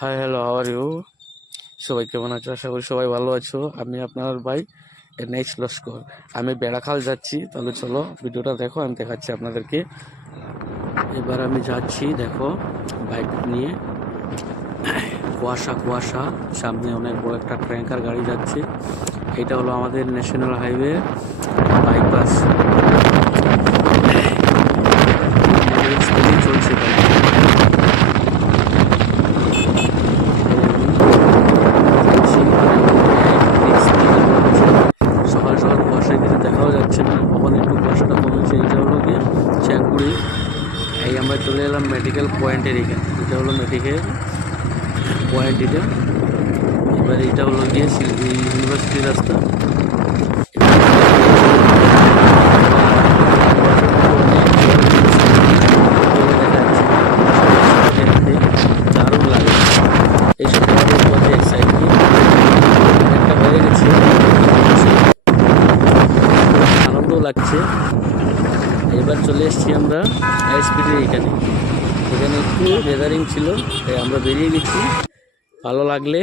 High hello, how are you? সবাই কেমন আছো? আশা করি সবাই ভালো আছো। আমি আপনার ভাই নেক্সট লস্কর। আমি বেড়াখাল যাচ্ছি, তাহলে চলো ভিডিওটা দেখো, আমি দেখাচ্ছি আপনাদেরকে। এবার আমি যাচ্ছি, দেখো বাইক নিয়ে। কুয়াশা কুয়াশা, সামনে অনেক বড় একটা ট্যাঙ্কার গাড়ি যাচ্ছে। এটা হলো আমাদের ন্যাশনাল হাইওয়ে বাইপাস। চলছে সকাল সকাল কুয়াশায় কিছু দেখাও যাচ্ছে না, কখন একটু কুয়াশাটা কমেছে। এটা হলো গিয়ে চ্যাংকুড়ি। এই আমরা চলে এলাম মেডিকেল পয়েন্টের এখানে। এটা হলো মেডিকেল পয়েন্ট এটা। এবার এটা হলো গিয়ে ইউনিভার্সিটি রাস্তা। দারুণ লাগে এইসব পথে এক সাইড দিয়ে একটা হয়ে গেছে, আনন্দও লাগছে। এবার চলে এসেছি আমরা আইএসপিটির এখানে। এখানে একটু ওয়েদারিং ছিল, তাই আমরা বেরিয়ে গেছি। ভালো লাগলে